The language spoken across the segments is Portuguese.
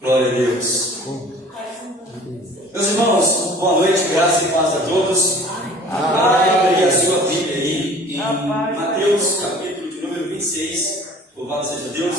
Glória a Deus. Meus irmãos, boa noite, graça e paz a todos. Abra a sua Bíblia aí em Mateus, capítulo de número 26. Louvado seja Deus.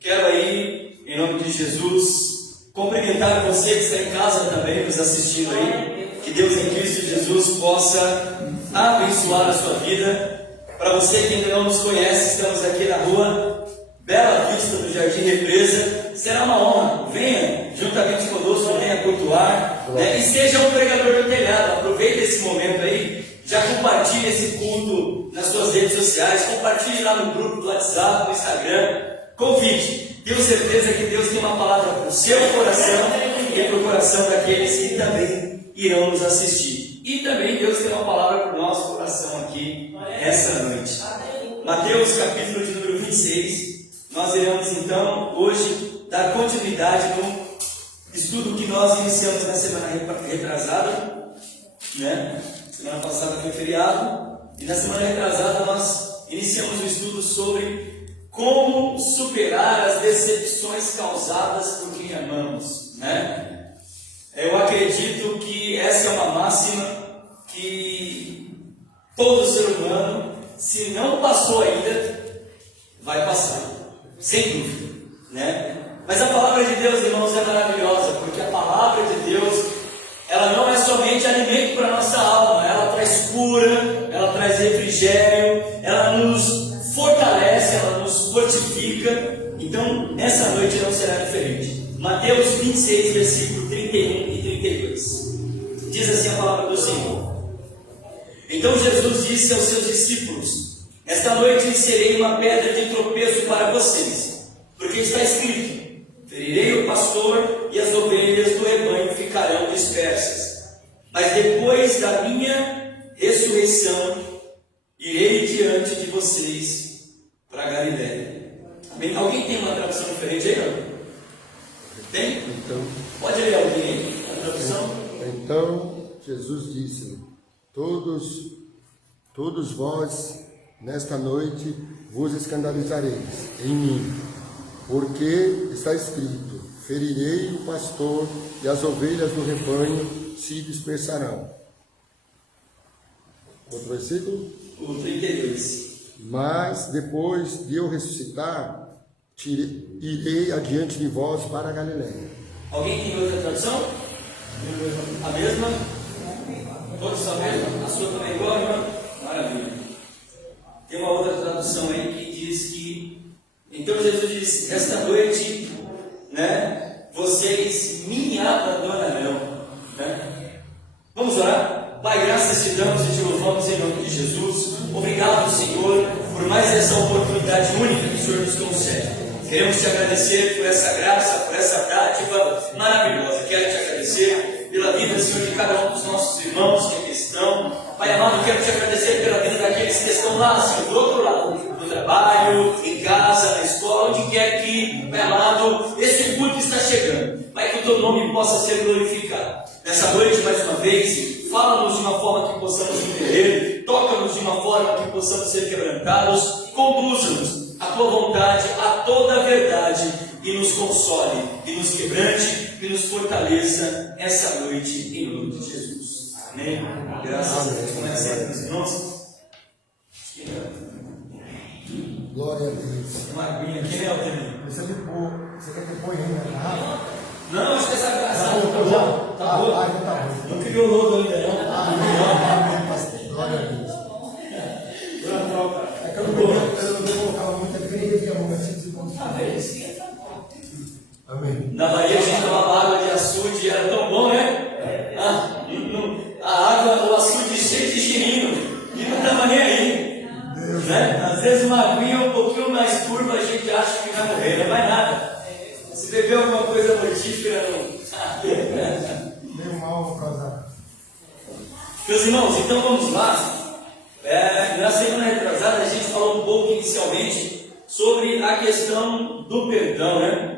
Quero aí, em nome de Jesus, cumprimentar você que está em casa também, nos assistindo aí. Que Deus em Cristo Jesus possa abençoar a sua vida. Para você que ainda não nos conhece, estamos aqui na rua Bela Vista do Jardim Represa. Será uma honra, venha juntamente conosco, venha cultuar, né? E seja um pregador do telhado. Aproveite esse momento aí, já compartilhe esse culto nas suas redes sociais, compartilhe lá no grupo do WhatsApp, no Instagram, convide. Tenho certeza que Deus tem uma palavra para o seu coração e para o coração daqueles que também irão nos assistir. E também Deus tem uma palavra para o nosso coração aqui essa noite. Mateus capítulo de número 26. Nós iremos então hoje dar continuidade no estudo que nós iniciamos na semana retrasada, né? Semana passada foi feriado, e na semana retrasada nós iniciamos o estudo sobre como superar as decepções causadas por quem amamos, né? Eu acredito que essa é uma máxima que todo ser humano, se não passou ainda, vai passar, sem dúvida, né? Mas a palavra de Deus, irmãos, é maravilhosa, porque a palavra de Deus, ela não é somente alimento para a nossa alma, ela traz cura, ela traz refrigério, ela nos fortalece, ela nos fortifica. Então, nessa noite não será diferente. Mateus 26, versículo 31 e 32. Diz assim a palavra do Senhor: Então Jesus disse aos seus discípulos: Esta noite serei uma pedra de tropeço para vocês, porque está escrito: ferirei o pastor e as ovelhas do rebanho ficarão dispersas. Mas depois da minha ressurreição, irei diante de vocês para Galiléia. Amém? Alguém tem uma tradução diferente aí, não? Tem? Então, pode ler alguém aí, a tradução? Então Jesus disse: Todos vós, nesta noite, vos escandalizareis em mim, porque está escrito: ferirei o pastor e as ovelhas do rebanho se dispersarão. Outro versículo? O 32. Mas depois de eu ressuscitar, irei adiante de vós para a Galiléia. Alguém tem outra tradução? A mesma? Todos a mesma? A sua também é igual, irmão? Maravilha. Tem uma outra tradução aí que diz que então Jesus disse: esta noite, né, vocês me abandonarão, né? Vamos orar? Pai, graças te damos e te louvamos em nome de Jesus. Obrigado, Senhor, por mais essa oportunidade única que o Senhor nos concede. Queremos te agradecer por essa graça, por essa dádiva maravilhosa. Quero te agradecer pela vida, Senhor, de cada um dos nossos irmãos que aqui estão. Pai amado, quero te agradecer pela vida daqueles que estão lá, Senhor, do outro lado, no trabalho, em casa, na escola, onde quer que, Pai amado, esse culto está chegando. Pai, que o teu nome possa ser glorificado. Nessa noite, mais uma vez, fala-nos de uma forma que possamos entender, toca-nos de uma forma que possamos ser quebrantados, conduza-nos à tua vontade, a toda a verdade, e nos console, e nos quebrante, e nos fortaleça essa noite, em nome de Jesus. Amém? Graças a Deus. Começa aí, meus irmãos. Glória a Deus. Tem uma aguinha aqui, né, Altemir? Você quer que põe ainda na garrafa? Não, acho que essa graça Tá bom. tá boa. Então tá bom. Não criou lodo ainda, não. Glória a Deus. É que eu não colocava muita greve de amor, assim, de bom. Amém. Na Bahia a gente tomava água de açude e era tão bom, né? A água, o açude cheio de girino, e não estava nem aí. Né? Às vezes uma aguinha um pouquinho mais turva a gente acha que vai morrer, não vai nada. Se beber alguma coisa mortífera, não. Deu mal para casar. Meus irmãos, então vamos lá. Na semana retrasada a gente falou um pouco inicialmente sobre a questão do perdão, né?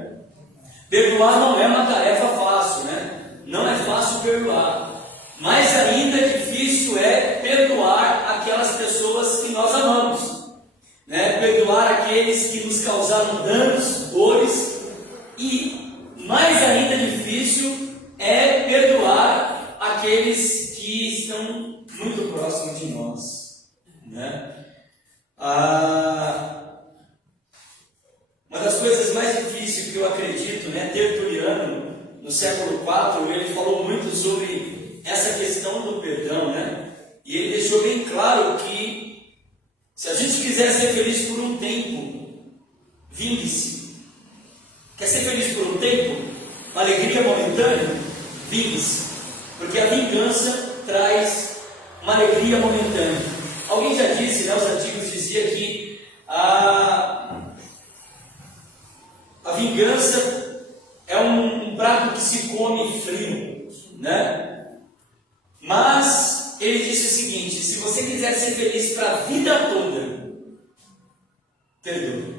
Perdoar não é uma tarefa fácil, né? Não é fácil perdoar. Mais ainda difícil é perdoar aquelas pessoas que nós amamos, né? Perdoar aqueles que nos causaram danos, dores, e mais ainda difícil é perdoar aqueles que estão muito próximos de nós, né? Uma das coisas mais difíceis que eu acredito, né, Tertuliano, no século IV, ele falou muito sobre essa questão do perdão, né? E ele deixou bem claro que se a gente quiser ser feliz por um tempo, vingue-se. Quer ser feliz por um tempo? Uma alegria momentânea? Vingue-se. Porque a vingança traz uma alegria momentânea. Alguém já disse, né, os antigos diziam que a vingança é um prato que se come frio, né? Mas ele disse o seguinte: se você quiser ser feliz para a vida toda, perdoe.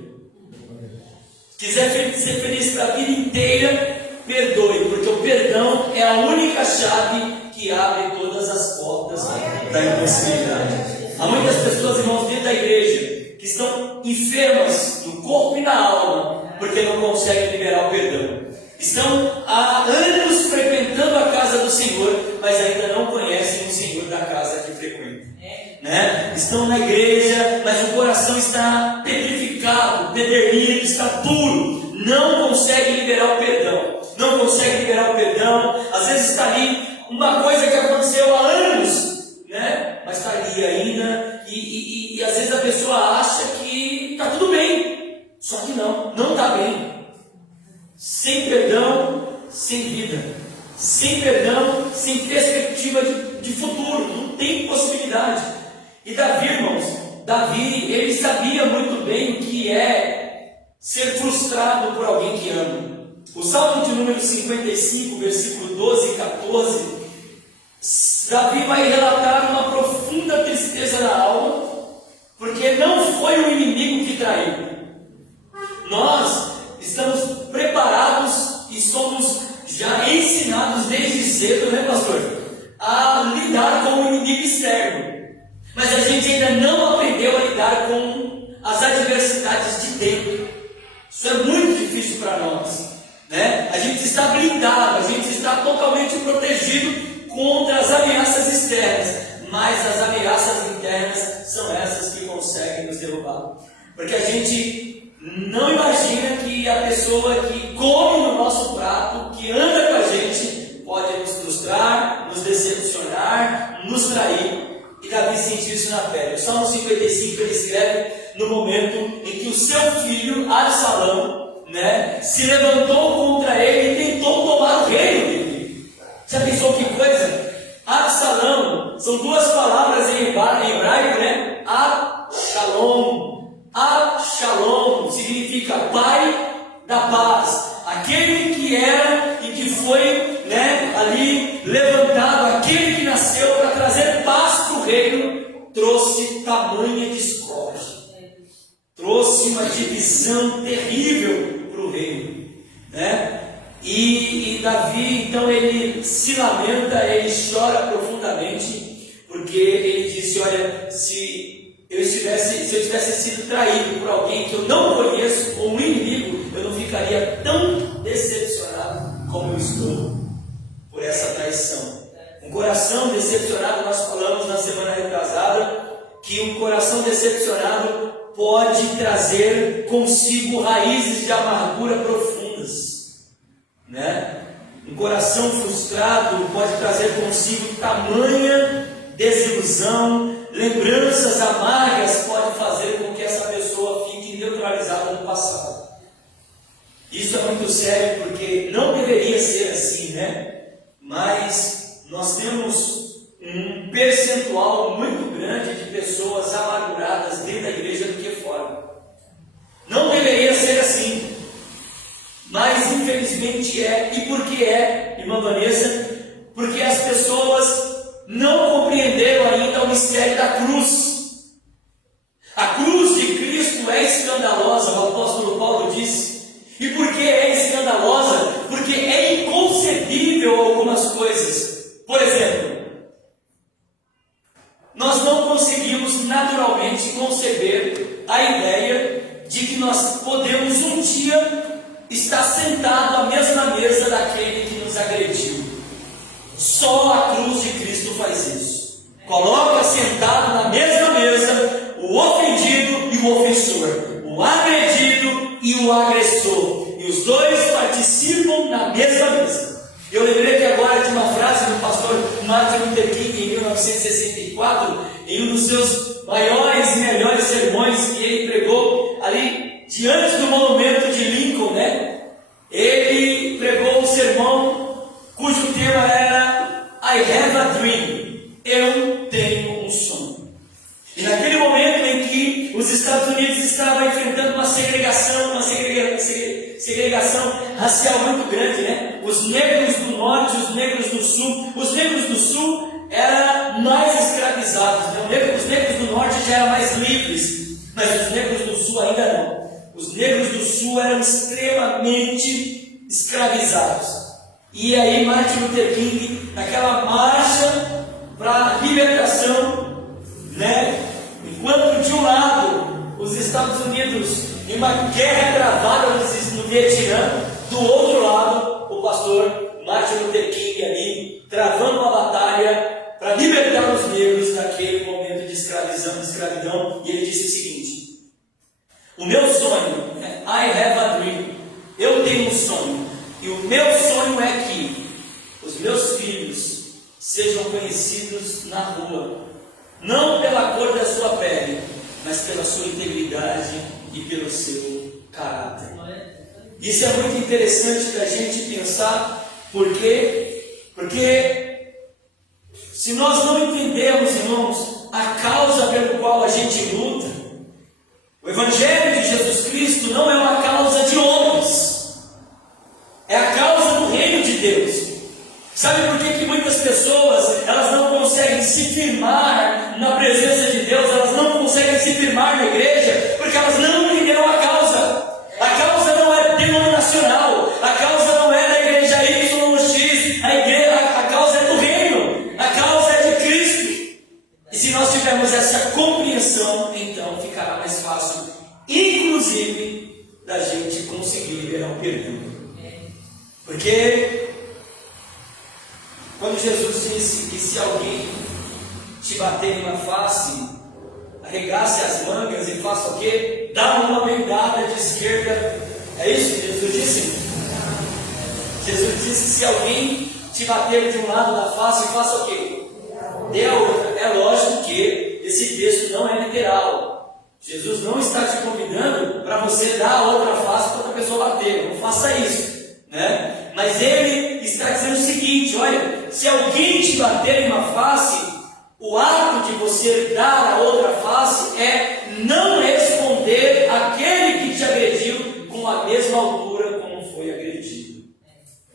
Quiser ser feliz para a vida inteira, perdoe, porque o perdão é a única chave que abre todas as portas da impossibilidade. Há muitas pessoas, irmãos, dentro da igreja que estão enfermas no corpo e na alma, porque não conseguem liberar o perdão. Estão há anos frequentando a casa do Senhor, mas ainda não conhecem o Senhor da casa que frequentam, né? Estão na igreja, mas o coração está petrificado, pedernido, está duro, não consegue liberar o perdão, não consegue liberar o perdão. Às vezes está ali uma coisa que aconteceu há anos, né? Mas está ali ainda, e às vezes a pessoa acha que está tudo bem, só que não está bem. Sem perdão, sem vida. Sem perdão, sem perspectiva de futuro. Não tem possibilidade. E Davi, irmãos, ele sabia muito bem o que é ser frustrado por alguém que ama. O Salmo de número 55, versículo 12 e 14, Davi vai relatar uma profunda tristeza na alma, porque não foi o inimigo que traiu. Nós estamos preparados e somos já ensinados desde cedo, né, pastor, a lidar com o inimigo externo. Mas a gente ainda não aprendeu a lidar com as adversidades de dentro. Isso é muito difícil para nós, né? A gente está blindado, a gente está totalmente protegido contra as ameaças externas, mas as ameaças internas são essas que conseguem nos derrubar. Porque a gente não imagina que a pessoa que come no nosso prato, que anda com a gente, pode nos frustrar, nos decepcionar, nos trair. E Davi sentiu isso na pele. O Salmo 55 ele escreve no momento em que o seu filho Absalão, né, se levantou contra ele e tentou tomar o reino dele. Já pensou que coisa? Absalão são duas palavras em hebraico, né? Absalom. Absalom significa pai da paz, aquele que era e que foi, né, ali levantado, aquele que nasceu para trazer paz para o reino, trouxe tamanha discórdia, trouxe uma divisão terrível para o reino, né? E Davi, então, ele se lamenta, ele chora profundamente, porque ele disse: olha, se eu tivesse sido traído por alguém que eu não conheço, ou um inimigo, eu não ficaria tão decepcionado como eu estou por essa traição. Um coração decepcionado, nós falamos na semana retrasada, que um coração decepcionado pode trazer consigo raízes de amargura profundas, né? Um coração frustrado pode trazer consigo tamanha desilusão, lembranças amargas podem fazer com que essa pessoa fique neutralizada no passado. Isso é muito sério, porque não deveria ser assim, né? Mas nós temos um percentual muito grande de pessoas amarguradas dentro da igreja do que fora. Não deveria ser assim, mas infelizmente é. E por que é, irmã Vanessa? Porque as pessoas não compreenderam ainda o mistério da cruz. A cruz de Cristo é escandalosa, o apóstolo Paulo disse. E por que é escandalosa? Porque é inconcebível algumas coisas. Por exemplo, nós não conseguimos naturalmente conceber a ideia de que nós podemos um dia estar sentado à mesma mesa mesa daquele que nos agrediu. Só a cruz de Cristo faz isso. Coloca sentado na mesma mesa o ofendido e o ofensor, o agredido e o agressor, e os dois participam na mesma mesa. Eu lembrei aqui agora de uma frase do pastor Martin Luther King em 1964, em um dos seus maiores e melhores sermões que ele pregou ali diante do monumento de Lincoln, né? Ele pregou um sermão cujo tema era I have a dream. Eu tenho um sonho. E naquele momento em que os Estados Unidos estavam enfrentando uma segregação racial muito grande, né? Os negros do norte, os negros do sul. Os negros do sul eram mais escravizados, né? Os negros do norte já eram mais livres, mas os negros do sul ainda não. Os negros do sul eram extremamente escravizados. E aí Martin Luther King, naquela marcha para a libertação, né? Enquanto de um lado os Estados Unidos em uma guerra travada no Vietnã, do outro lado o pastor Martin Luther King ali travando uma batalha para libertar os negros daquele momento de escravidão, e ele disse o seguinte: o meu sonho, I have a dream, eu tenho um sonho, e o meu sonho é que os meus filhos sejam conhecidos na rua, não pela cor da sua pele, mas pela sua integridade e pelo seu caráter. Isso é muito interessante da gente pensar, porque se nós não entendermos, irmãos, a causa pelo qual a gente luta, o Evangelho de Jesus Cristo não é uma causa de homens, é a causa do reino de Deus. Sabe por que muitas pessoas elas não conseguem se firmar na presença de Deus, elas não conseguem se firmar na igreja? Porque elas não entenderam a causa. A causa não é denominacional, a causa não é da igreja Y ou X, a causa é do reino, a causa é de Cristo. E se nós tivermos essa compreensão, então ficará mais fácil, inclusive, da gente conseguir liberar o perdão. Porque quando Jesus disse que se alguém te bater na face, arregace as mangas e faça o quê? Dá uma bengada de esquerda. É isso que Jesus disse? Jesus disse: se alguém te bater de um lado da face, faça o quê? Dê a outra. É lógico que esse texto não é literal. Jesus não está te convidando para você dar a outra face para outra pessoa bater. Não faça isso, né? Mas ele está dizendo o seguinte: olha, se alguém te bater em uma face, o ato de você dar a outra face é não responder aquele que te agrediu com a mesma altura como foi agredido,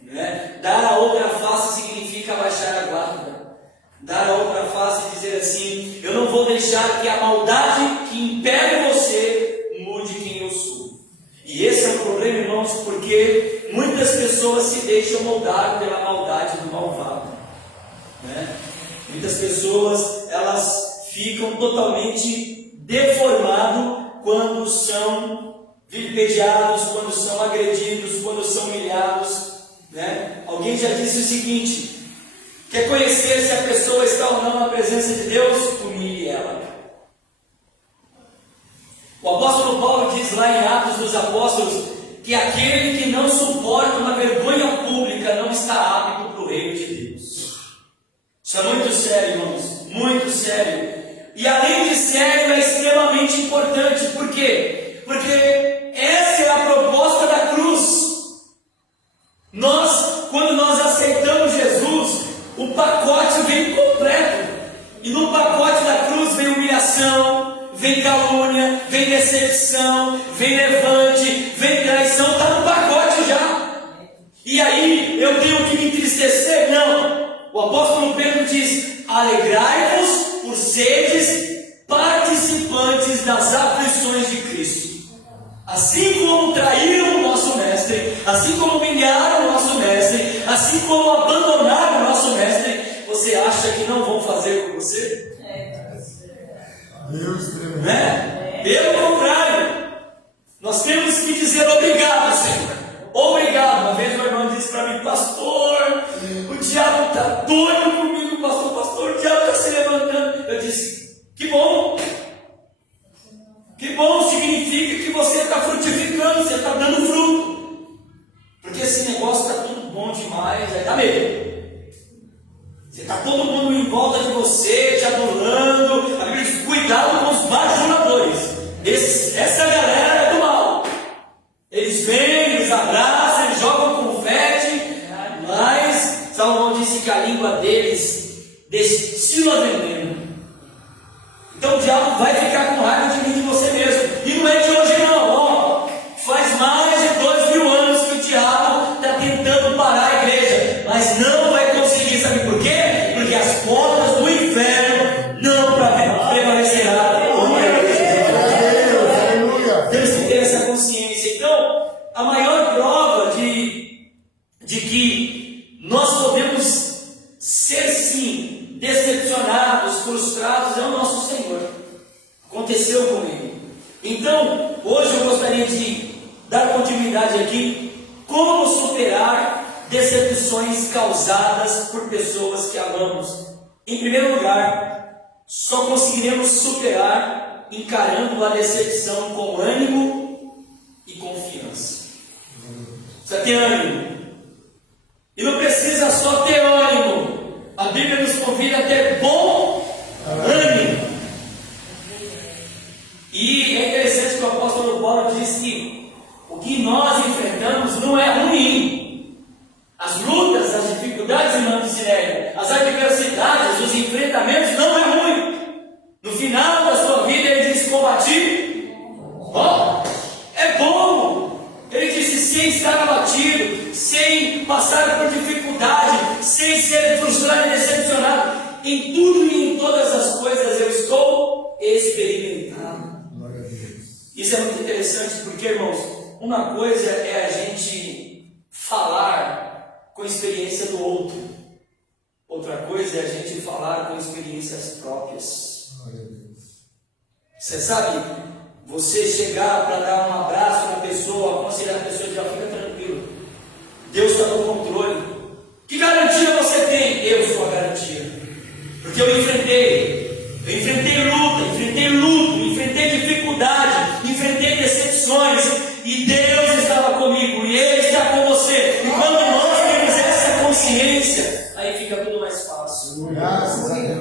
né? Dar a outra face significa baixar a guarda. Dar a outra face e dizer assim: eu não vou deixar que a maldade que impede você mude quem eu sou. E esse é um problema, irmãos, porque muitas pessoas se deixam moldar pela maldade do malvado, né? Muitas pessoas, elas ficam totalmente deformadas quando são vilipendiados, quando são agredidos, quando são humilhados, né? Alguém já disse o seguinte: quer conhecer se a pessoa está ou não na presença de Deus? Humilhe ela. O apóstolo Paulo diz lá em Atos dos Apóstolos que aquele que não suporta uma vergonha pública não está apto para o reino de Deus. Isso é muito sério, irmãos, muito sério. E além de sério, é extremamente importante. Por quê? Porque essa é a proposta da cruz. Quando nós aceitamos Jesus, o pacote vem completo. E no pacote da cruz vem humilhação, vem calúnia, vem decepção, vem levante, vem traição, está no pacote já. E aí, eu tenho que me entristecer? Não. O apóstolo Pedro diz: alegrai-vos por seres participantes das aflições de Cristo. Assim como traíram o nosso mestre, assim como humilharam o nosso mestre, assim como abandonaram o nosso mestre, você acha que não vão fazer com você? Deus tremendo. Né? Pelo contrário, nós temos que dizer obrigado, Senhor. Obrigado. Uma vez meu irmão disse para mim está doido comigo, pastor, o diabo está se levantando. Eu disse, que bom, significa que você está frutificando, você está dando fruto, porque esse negócio está tudo bom demais, aí dá medo. Você está todo mundo em volta de você, te adorando. A Bíblia diz, cuidado com os bajuladores. Essa galera é do mal. Eles vêm, eles abraçam, eles jogam confete, mas Salomão disse que a língua deles destila veneno. Então o diabo vai ficar com raiva de mim, de você mesmo. E não é de hoje não, ó. Faz mais de 2000 anos que o diabo está tentando parar a igreja, mas não vai conseguir, sabe por quê? Porque as portas do inferno não prevalecerão. Temos que ter essa consciência. Então, a maior prova de que nós podemos ser sim decepcionados, frustrados, é o nosso Senhor. Aconteceu comigo. Então, hoje eu gostaria de dar continuidade aqui, como superar decepções causadas por pessoas que amamos. Em primeiro lugar, só conseguiremos superar encarando a decepção com ânimo e confiança. Precisa ter ânimo. E não precisa só ter ânimo. A Bíblia nos convida a ter bom ânimo. E é interessante que o apóstolo Paulo diz que o que nós enfrentamos não é ruim. As lutas, as dificuldades, irmão de Sinéia, as adversidades, os enfrentamentos não é ruim. No final da sua vida ele diz, combati, é bom. Ele disse, sem estar abatido, sem passar por dificuldade, sem ser frustrado e decepcionado, em tudo e em todas as coisas eu estou experimentando. Isso é muito interessante porque, irmãos, uma coisa é a gente falar com a experiência do outro, outra coisa é a gente falar com experiências próprias. Você sabe, você chegar para dar um abraço na pessoa, aconselhar a pessoa, já fica tranquilo, Deus está no controle. Que garantia você tem? Eu sou a garantia, porque eu enfrentei luto, enfrentei dificuldade, enfrentei decepções, e Deus estava comigo, e Ele está com você. E quando nós temos essa consciência, aí fica tudo mais fácil.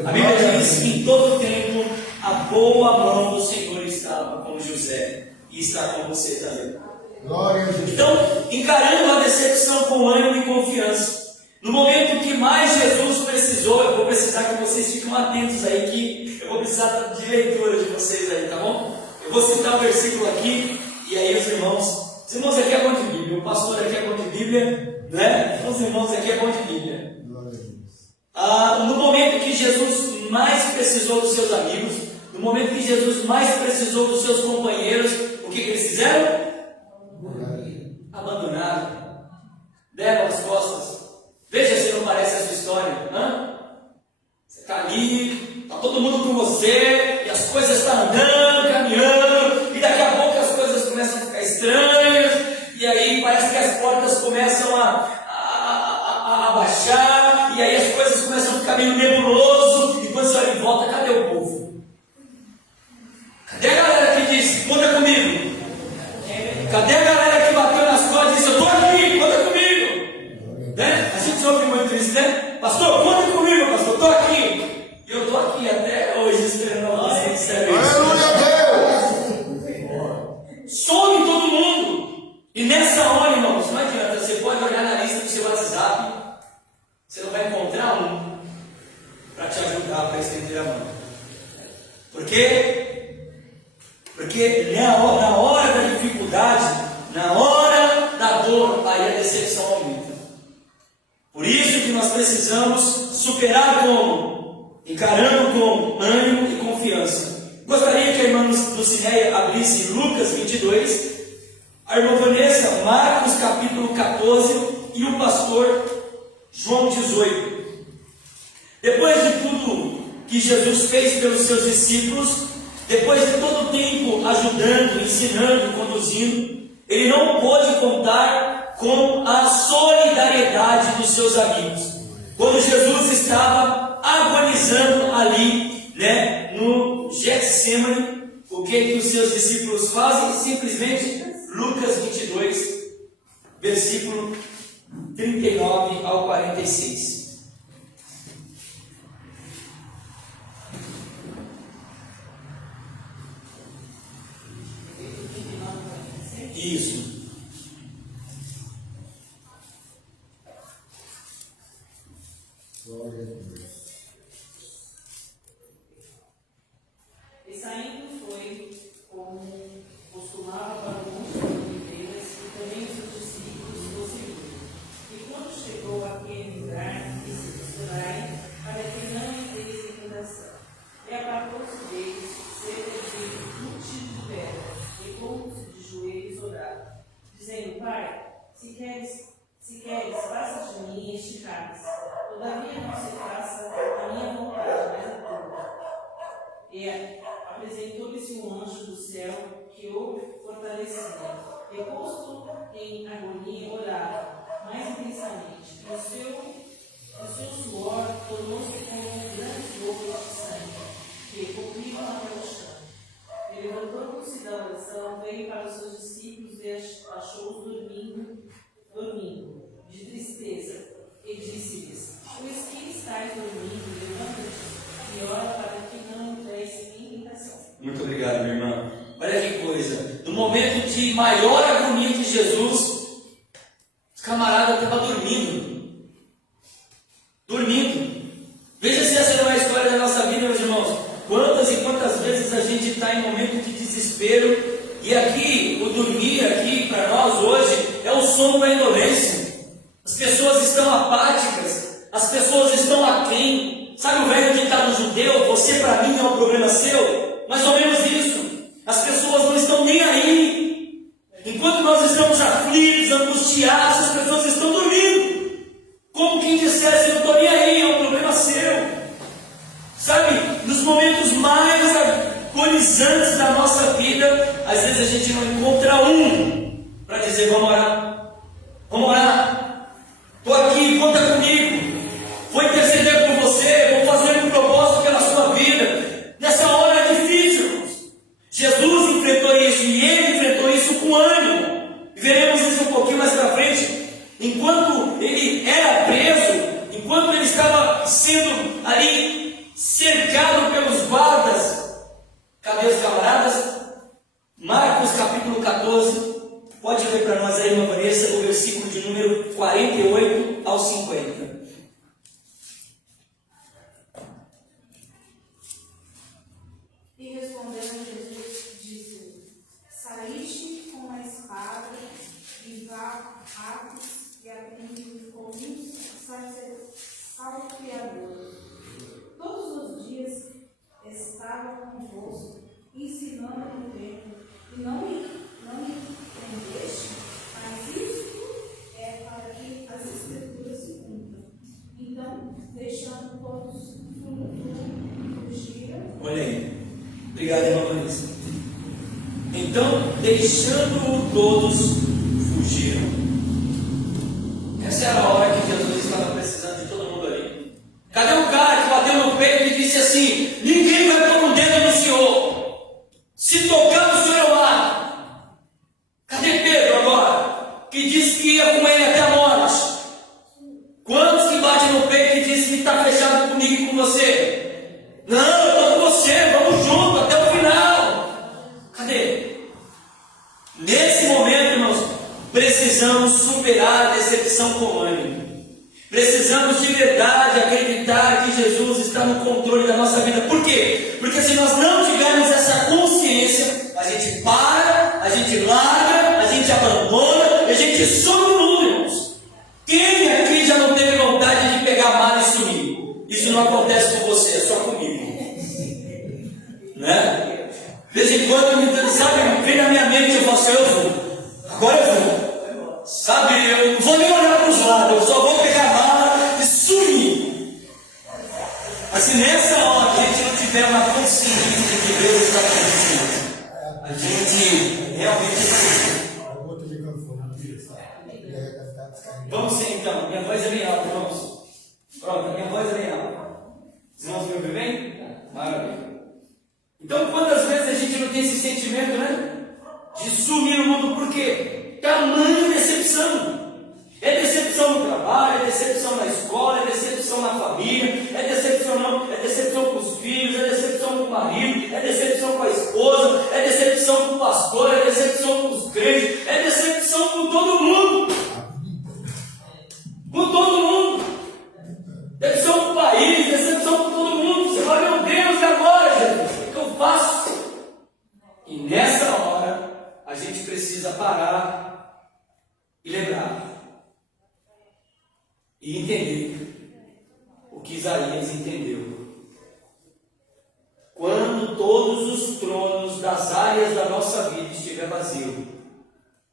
A Bíblia diz que em todo tempo a boa mão do Senhor estava com José, e está com você também. Então, encarando a decepção com ânimo e confiança. No momento que mais Jesus precisou, eu vou precisar que vocês fiquem atentos aí, que eu vou precisar de leitura de vocês aí, tá bom? Eu vou citar um versículo aqui, e aí os irmãos aqui é bom de Bíblia, o pastor aqui é bom de Bíblia, né? Os irmãos aqui é bom de Bíblia. No momento que Jesus mais precisou dos seus amigos, no momento que Jesus mais precisou dos seus companheiros, o que eles fizeram? Abandonaram, deram as costas. Veja se não parece essa história. Você está ali, está todo mundo com você, e as coisas estão andando, caminhando, e daqui a pouco as coisas começam a ficar estranhas, e aí parece que as portas começam a abaixar, e aí as coisas começam a ficar meio nebuloso, e quando você olha em volta, cadê o povo? Cadê a galera que disse, conta comigo? Cadê a galera que bateu nas costas e disse, eu estou aqui, conta comigo? Né? A gente ouve muito isso, né? Pastor, conta comigo, pastor, estou aqui. E eu estou aqui até hoje esperando alguém disser isso. Some todo mundo. E nessa hora, irmãos, não adianta, você pode olhar na lista do seu WhatsApp, você não vai encontrar um para te ajudar, para estender a mão. Por quê? Porque na hora da dificuldade, na hora da dor, aí a decepção aumenta. Por isso que nós precisamos superar como? Encarando com ânimo e confiança. Gostaria que a irmã Lucinéia abrisse Lucas 22, a irmã Vanessa, Marcos capítulo 14 e o pastor João 18. Depois de tudo que Jesus fez pelos seus discípulos, depois de todo o tempo ajudando, ensinando, conduzindo, ele não pôde contar com a solidariedade dos seus amigos. Quando quando Jesus estava agonizando ali, né, no Getsemane, o que os seus discípulos fazem? Simplesmente, Lucas 22, versículo 39 ao 46. Isso. Glória a Deus. E saindo foi, como costumava, para o monte das Oliveiras, e também os seus discípulos o seguiram. E quando chegou àquele lugar, disse-lhes: para que não entreis em tentação. E apartou-se deles cerca de 1 tiro de pedra, e pondo-se de joelhos oraram, dizendo: Pai, se queres, faça de mim este cálice. Todavia não se faça a minha vontade, mas a tua. E apresentou-lhes um anjo do céu que o fortalecia. E posto em agonia, orava mais intensamente. E o seu suor tornou-se como grandes gotas de sangue, que cobriram até o chão. E levantou-se da oração, veio para os seus discípulos e achou-os dormindo, de tristeza, e disse-lhes: Pois que estáis dormindo, levanta-te e ora para que não entreis em tentação. Muito obrigado, minha irmã. Olha que coisa. No momento de maior agonia de Jesus, os camaradas estavam dormindo. Dormindo. Veja se essa não é a história da nossa vida, meus irmãos. Quantas e quantas vezes a gente está em momento de desespero. E aqui, o dormir aqui para nós hoje é o sono da indolência. As pessoas estão apáticas, as pessoas estão aquém. Sabe o velho ditado judeu? Você para mim é um problema seu? Mais ou menos isso. As pessoas não estão nem aí. Enquanto nós estamos aflitos, angustiados, as pessoas estão dormindo. Como quem dissesse: eu não estou nem aí, é um problema seu. Sabe, nos momentos mais agonizantes da nossa vida, às vezes a gente não encontra um para dizer: vamos orar, vamos orar, estou aqui, conta comigo, vou interceder por você, vou fazer um propósito pela sua vida. Nessa hora é difícil, irmãos. Jesus enfrentou isso e ele enfrentou isso com ânimo. E veremos isso um pouquinho mais para frente. Enquanto ele era preso, enquanto ele estava sendo ali cercado pelos guardas, cadê os camaradas? Marcos capítulo 14, pode ler para nós aí, irmã Vanessa, o versículo de número 48 ao 50. E respondendo Jesus, disse: Saíste com a espada e vasos e aprende com os salteadores. Todos os dias estava convosco, ensinando no templo, e não me prendeste, mas isto é para que as escrituras se cumpram. Então, deixando todos fugiram. Olha aí. Obrigado, irmã Vanessa. Então, deixando todos, fugiram. Essa era a hora que Jesus estava precisando de todo mundo ali. Cadê o cara que bateu no peito e disse assim: ninguém vai pôr um dedo no Senhor, se tocar no Senhor eu mato? Cadê Pedro agora, que disse que ia com ele até a morte? Quantos que batem no peito e dizem que está fechado comigo e com você? Não, eu estou com você, vamos junto até o final. Cadê? Nesse momento, irmãos, precisamos superar a decepção com ânimo. Precisamos de verdade acreditar que Jesus está no controle da nossa vida. Por quê? Porque se nós não tivermos essa consciência, a gente para, a gente larga, a gente abandona, a gente some o mundo, irmãos. Quem aqui já não teve vontade de pegar a mala e sumir? Isso não acontece com você, é só comigo. Né? De vez em quando, sabe, vem na minha mente, eu falo assim: eu vou, agora eu vou. Sabe, eu não vou nem olhar para os lados, eu só vou pegar a mala e sumir. Mas se nessa hora a gente não tiver uma consciência de que Deus está contigo, a gente realmente. Vamos sim, então, minha voz é bem alta, irmãos. Pronto, a minha voz é bem alta. Os irmãos me ouvem bem? Maravilha. Então, quantas vezes a gente não tem esse sentimento, né? De sumir no mundo, por quê? Tamanha decepção. É decepção no trabalho, é decepção na escola, é decepção na família, é decepção com os filhos, é decepção com o marido, é decepção com a esposa, é decepção com o pastor, é decepção com os crentes, é decepção com todo mundo. Com todo mundo. Decepção com o país, decepção com todo mundo. Você fala, meu Deus, e agora, Jesus? O que eu faço? E nessa hora, a gente precisa parar e lembrar. E entender o que Isaías entendeu. Quando todos os tronos das áreas da nossa vida estiver vazio,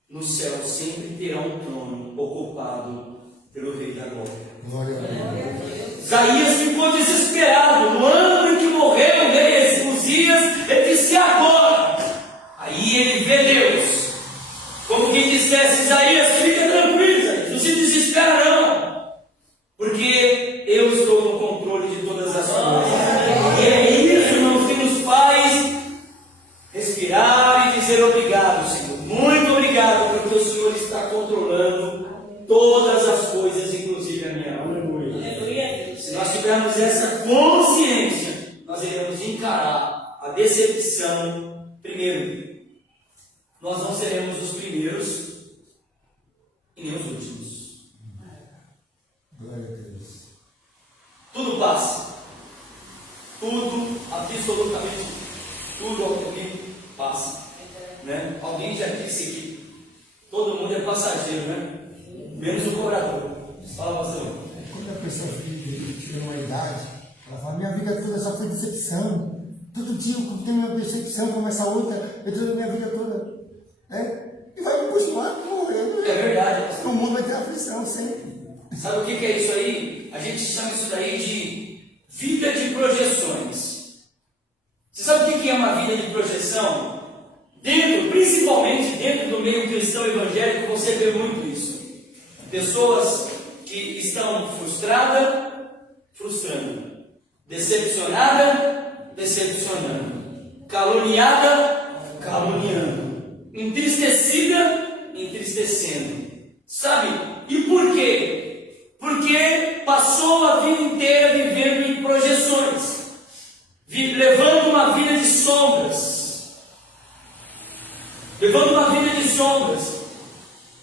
no céu sempre terá um trono ocupado pelo Rei da Glória. Glória a Deus. Isaías ficou desesperado. No ano em que morreu o rei Uzias, ele disse: agora. Aí ele vê Deus. Como quem dissesse: Isaías, fica tranquilo, Isaías, não se desespera não. Porque eu estou no controle de todas as coisas. E é isso, irmãos, que nos faz respirar e dizer obrigado, Senhor. Muito obrigado, porque o Senhor está controlando todas as coisas, inclusive a minha alma. Se nós tivermos essa consciência, nós iremos encarar a decepção. Primeiro, nós não seremos os primeiros e nem os últimos. Glória a Deus. Tudo passa. Tudo, absolutamente tudo ao comigo passa. Né? Alguém já disse que todo mundo é passageiro, né? Menos o cobrador. Fala, pastor. Quando a pessoa chega numa idade, ela fala: minha vida toda só foi decepção. Todo dia eu tenho uma decepção, começa outra, eu toda a minha vida toda. E vai continuar morrendo. É verdade, pastor. O mundo vai ter aflição sempre. Sabe o que é isso aí? A gente chama isso daí de vida de projeções. Você sabe o que é uma vida de projeção? Principalmente dentro do meio cristão evangélico, você vê muito isso. Pessoas que estão frustradas, frustrando. Decepcionada, decepcionando. Caluniada, caluniando. Entristecida, entristecendo. Sabe? E por quê? Porque passou a vida inteira vivendo em projeções, levando uma vida de sombras. Levando uma vida de sombras.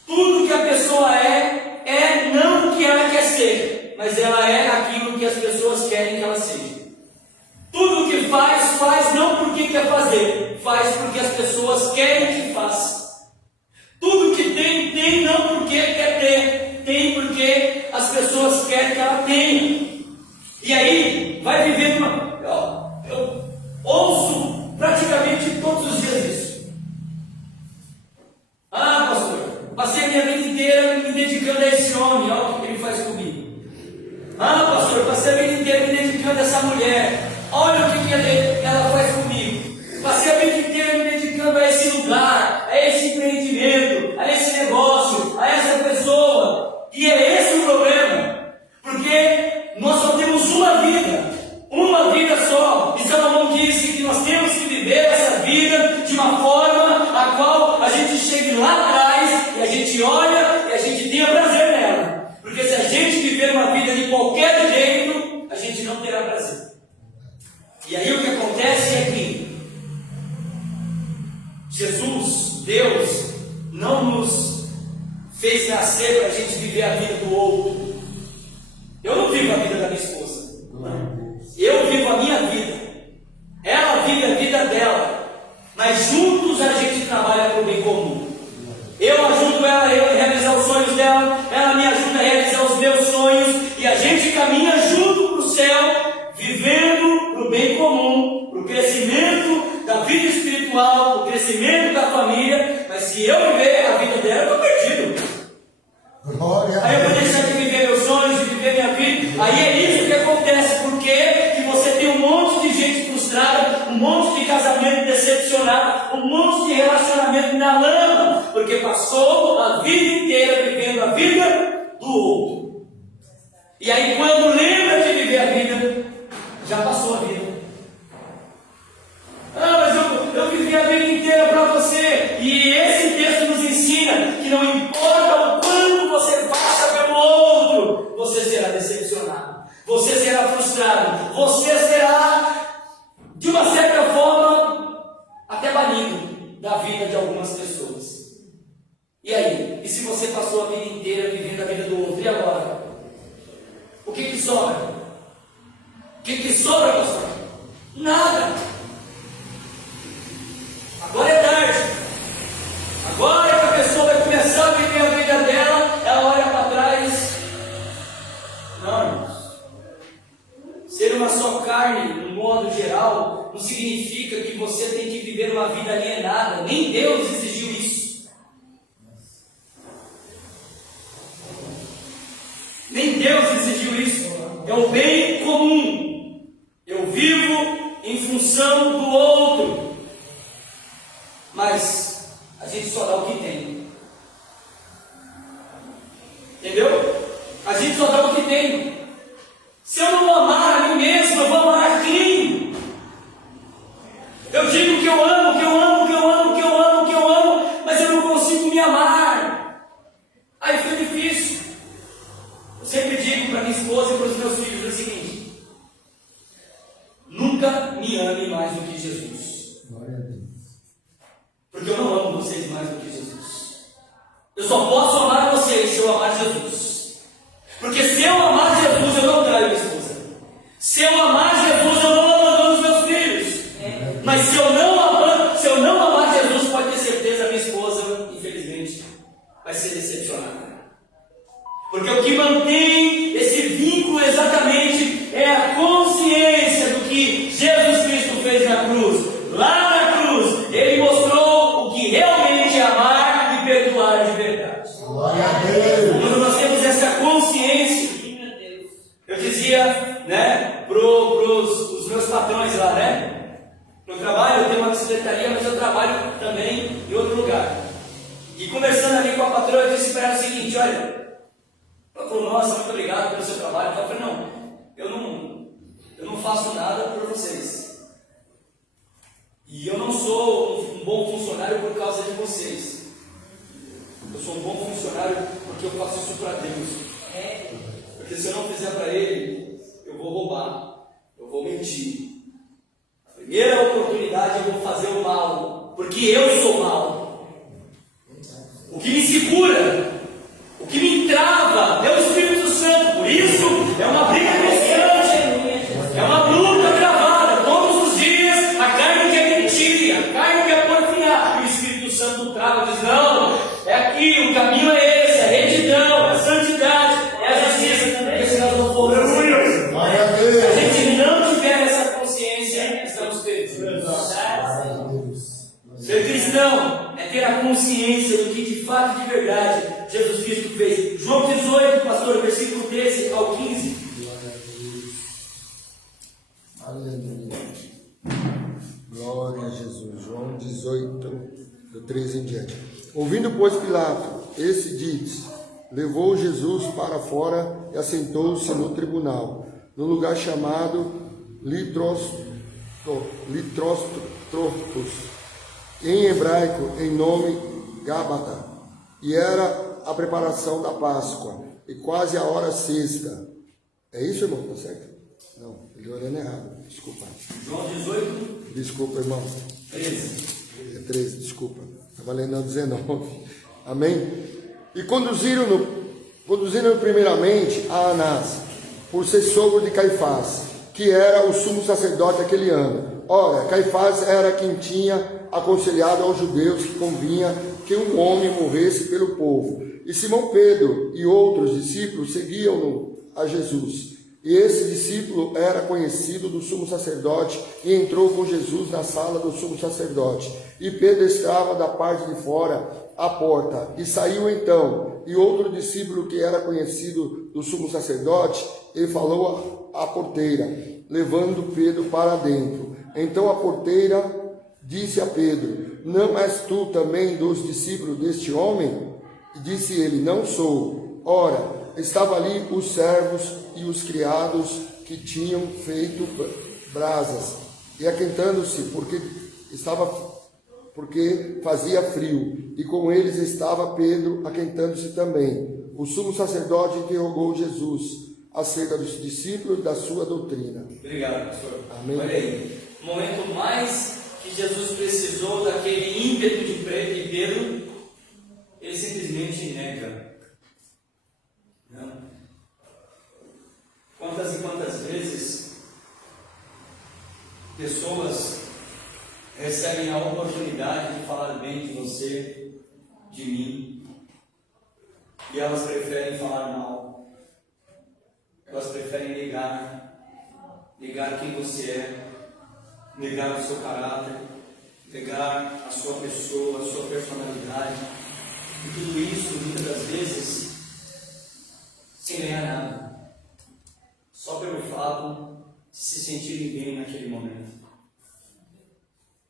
Tudo que a pessoa é não o que ela quer ser, mas ela é aquilo que as pessoas querem que ela seja. Tudo que faz não porque quer fazer, faz porque as pessoas querem que faça. Tudo que tem não porque quer ter, tem porque as pessoas querem que ela tenha. E aí, vai vivendo eu ouço praticamente todos os dias isso. Ah, pastor, passei a minha vida inteira me dedicando a esse homem, olha o que ele faz comigo. Ah, pastor, passei a vida inteira me dedicando a essa mulher, olha o que ela faz comigo. Passei a vida inteira me dedicando a esse lugar, a esse empreendimento, a esse negócio, a essa pessoa. E é esse o problema, porque nós só temos uma vida só. E Salomão disse que nós temos que viver essa vida de uma forma a qual a gente chegue lá atrás e a gente olha e a gente tenha prazer nela. Porque se a gente viver uma vida de qualquer jeito, a gente não terá prazer. E aí o que acontece é que Jesus, Deus, não nos fez nascer para a gente viver a vida do outro. Eu não vivo a vida da minha esposa. Eu vivo a minha vida. Ela vive a vida dela. Mas juntos a gente trabalha para o bem comum. Eu ajudo ela a realizar os sonhos dela. Ela me ajuda a realizar os meus sonhos. E a gente caminha junto para o céu, vivendo para o bem comum, para o crescimento da vida espiritual, para o crescimento da família. Mas se eu viver a vida dela, eu estou perdido. Glória. Aí eu vou deixar de viver meus sonhos, de viver minha vida. Aí é isso que acontece. Por quê? Que você tem um monte de gente frustrada, um monte de casamento decepcionado, um monte de relacionamento na lama, porque passou a vida inteira vivendo a vida do outro. E aí quando lembra outro. E agora? O que sobra? O que sobra, pastor? Nada. Agora é tarde. Agora que a pessoa vai começar a viver a vida dela, ela olha para trás. Não, irmãos. Ser uma só carne, no modo geral, não significa que você tem que viver uma vida alienada. Nem Deus exigiu isso. Nem Deus exigiu isso. É o bem comum. Eu vivo em função do outro. Mas a gente só dá o que tem. Entendeu? A gente só dá o que tem. Se eu não amar a mim mesmo, eu vou amar quem? Eu digo que eu amo, que eu amo, que eu amo, que eu amo, que eu amo, mas eu não consigo me amar. Aí fica difícil. Eu sempre digo para minha esposa e para os meus filhos o seguinte: nunca me ame mais do que Jesus. Glória a Deus. Porque eu não amo vocês mais do que Jesus. Eu só posso amar vocês se eu amar Jesus. Porque se eu amar Jesus, eu não traio minha esposa. Se eu amar Jesus, eu não abandono os meus filhos. Mas se eu não amar Jesus, pode ter certeza, a minha esposa, infelizmente, vai ser decepcionada. Porque o que mantém esse vínculo exatamente é a consciência do que Jesus Cristo fez na cruz. Lá na cruz, Ele mostrou o que realmente é amar e perdoar de verdade. Glória a Deus. Quando nós temos essa consciência, eu dizia, né, pros meus patrões lá, né? No trabalho eu tenho uma bicicletaria, mas eu trabalho também em outro lugar. E conversando ali com a patroa, eu disse para ela o seguinte: olha, ela falou, nossa, muito obrigado pelo seu trabalho. Eu falei, não, eu não faço nada por vocês. E eu não sou um bom funcionário por causa de vocês. Eu sou um bom funcionário porque eu faço isso para Deus. Porque se eu não fizer para Ele, eu vou roubar, eu vou mentir. A primeira oportunidade eu vou fazer o mal, porque eu sou mal. O que me segura, o que me trava é o Espírito Santo. Por isso, é uma briga constante, é uma luta travada. Todos os dias, a carne quer mentir, a carne quer porfiar. E o Espírito Santo trava, diz, não, é aqui, o caminho é esse, é a retidão, é a santidade, é a justiça. Porque se nós não formos, Glória a se Deus. a gente não tiver essa consciência, estamos perdidos. Ser cristão é ter a consciência do que de fato, de verdade, Jesus Cristo fez. João 18, pastor, versículo 13 ao 15. Aleluia. Glória a Jesus. João 18, do 13 em diante. Ouvindo, pois, Pilato esse dito, levou Jesus para fora e assentou-se no tribunal, no lugar chamado Litrostrotos, em hebraico, em nome Gábata, e era a preparação da Páscoa, e quase a hora sexta. É isso, irmão? Tá certo? Não, ele olhando errado, desculpa. João 18, Desculpa, irmão. 13. É 13, desculpa. Estava lendo a 19. Amém? E conduziram-no primeiramente a Anás, por ser sogro de Caifás, que era o sumo sacerdote daquele ano. Ora, Caifás era quem tinha aconselhado aos judeus que convinha que um homem morresse pelo povo. E Simão Pedro e outros discípulos seguiam-no a Jesus. E esse discípulo era conhecido do sumo sacerdote e entrou com Jesus na sala do sumo sacerdote. E Pedro estava da parte de fora à porta. E saiu então, e outro discípulo que era conhecido do sumo sacerdote, e falou à porteira, levando Pedro para dentro. Então a porteira disse a Pedro, não és tu também dos discípulos deste homem? E disse ele, não sou. Ora, estavam ali os servos e os criados que tinham feito brasas, e aquentando-se, porque fazia frio, e com eles estava Pedro aquentando-se também. O sumo sacerdote interrogou Jesus acerca dos discípulos e da sua doutrina. Obrigado, pastor. Amém. Olha aí, o momento mais que Jesus precisou daquele ímpeto de Pedro, ele simplesmente nega. Não. pessoas recebem a oportunidade de falar bem de você, de mim, e elas preferem falar mal. Elas preferem negar quem você é, negar o seu caráter, negar a sua pessoa, a sua personalidade, e tudo isso, muitas das vezes, sem ganhar nada, só pelo fato de se sentirem bem naquele momento.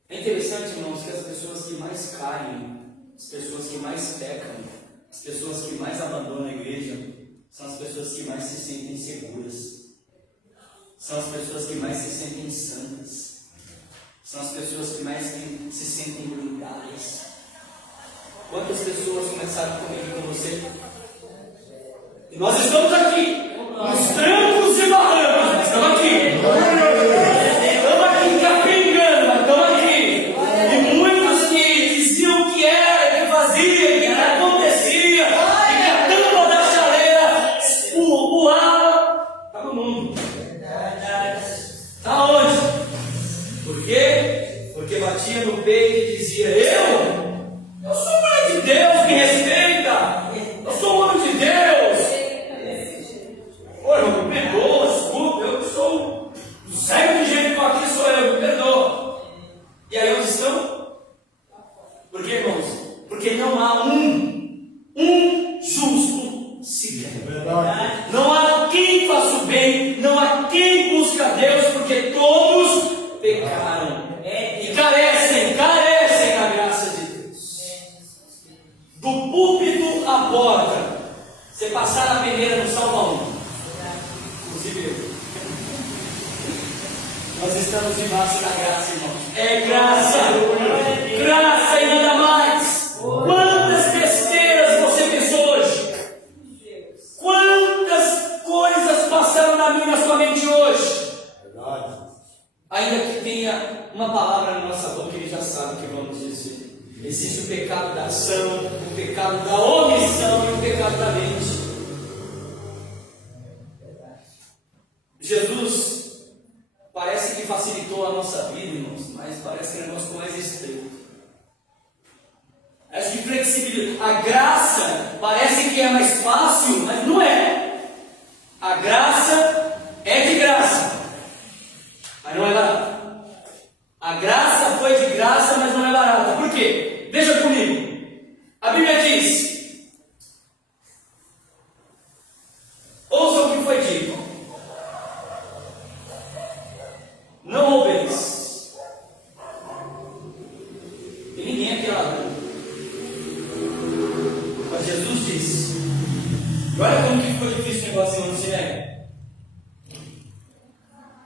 É interessante, irmãos, que as pessoas que mais caem, as pessoas que mais pecam, as pessoas que mais abandonam a igreja, são as pessoas que mais se sentem seguras, são as pessoas que mais se sentem santas, são as pessoas que mais se sentem blindadas. Quantas pessoas começaram comigo com você? E nós estamos aqui, nos trancos e barrancos, nós estamos aqui. Estamos aqui capengando, mas estamos aqui. E muitos que diziam o que era, que fazia, que acontecia, e que a tampa da chaleira voava, está no mundo. Está onde? Por quê? Porque batia no peito e dizia: eu sou um homem de Deus, me respeita. Eu sou um homem de Deus. Ô, irmão, me perdoa, desculpa, eu sou do cego de jeito que estou aqui, sou eu, me perdoa. E aí onde estão? Por quê, irmãos? Porque não há um justo sequer. Não há quem faça o bem, não há quem busque a Deus, porque todos pecaram e carecem da graça de Deus. Do púlpito à porta, você passar na peneira no Salmo 1. Inclusive eu. Nós estamos debaixo da graça, irmãos. É graça, graça e nada mais. Quantas besteiras você pensou hoje? Quantas coisas passaram na minha e na sua mente hoje? Ainda que tenha uma palavra na nossa boca, ele já sabe o que vamos dizer. Existe o pecado da ação, o pecado da omissão e o pecado da mente. Jesus parece que facilitou a nossa vida, irmãos, mas parece que o negócio ficou mais estreito. Acho que flexibilidade. A graça parece que é mais fácil, mas não é. A graça é de graça, mas não é barata. A graça foi de graça, mas não é barata. Por quê? Veja comigo. A Bíblia diz: ouça o que foi dito. Não roubeis. E ninguém aqui é ladrão. Mas Jesus disse. E olha como que ficou difícil o negócio em Montenegro.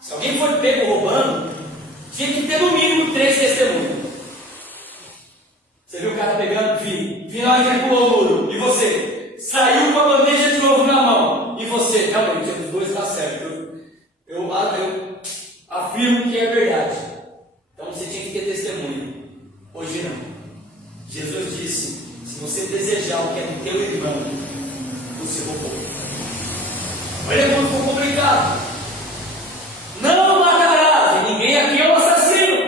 Se alguém for pego roubando, tinha que ter no mínimo 3 testemunhas. Você viu o cara pegando, vinha lá e pulou o muro. E você? Saiu com a bandeja de novo na mão. E você? Realmente, os dois está certo. Eu afirmo que é verdade. Então você tinha que ter testemunho. Hoje não. Jesus disse: se você desejar o que é do teu irmão, você roubou. Olha como ficou complicado. Não matarás. E ninguém aqui é um assassino.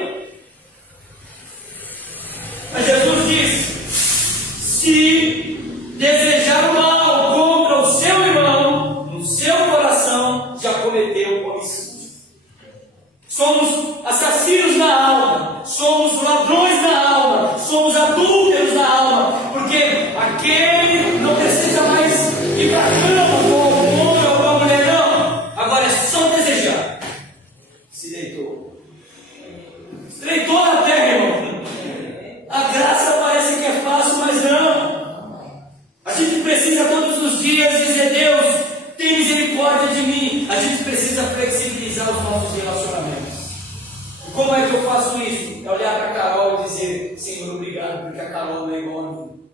Mas Jesus disse: se desejar o mal contra o seu irmão, no seu coração já cometeu homicídio. Somos assassinos na alma, somos ladrões na alma, somos adúlteros na alma, porque aquele não precisa mais ir para a cama com o homem ou com a mulher, não. Agora é só desejar. Se deitou. Estreitou na terra, irmão. A graça parece que é fácil, mas não. A gente precisa todos os dias dizer: Deus, tem misericórdia de mim. A gente precisa flexibilizar os nossos relacionamentos. E como é que eu faço isso? É olhar para a Carol e dizer: Senhor, obrigado, porque a Carol não é igual a mim.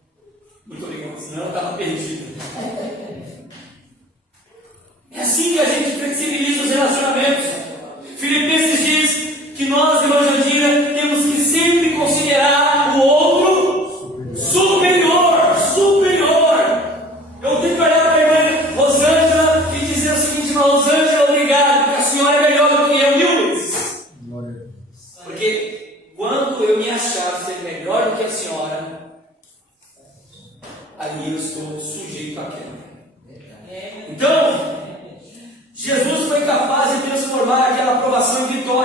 Muito obrigado, senão ela estava perdida. É assim que a gente flexibiliza os relacionamentos. Filipenses diz que nós, irmã Jandira, temos que sempre considerar o outro superior. Eu tenho que olhar para a irmã Rosângela e dizer o seguinte: irmã Rosângela, obrigado, porque a senhora é melhor do que eu, viu?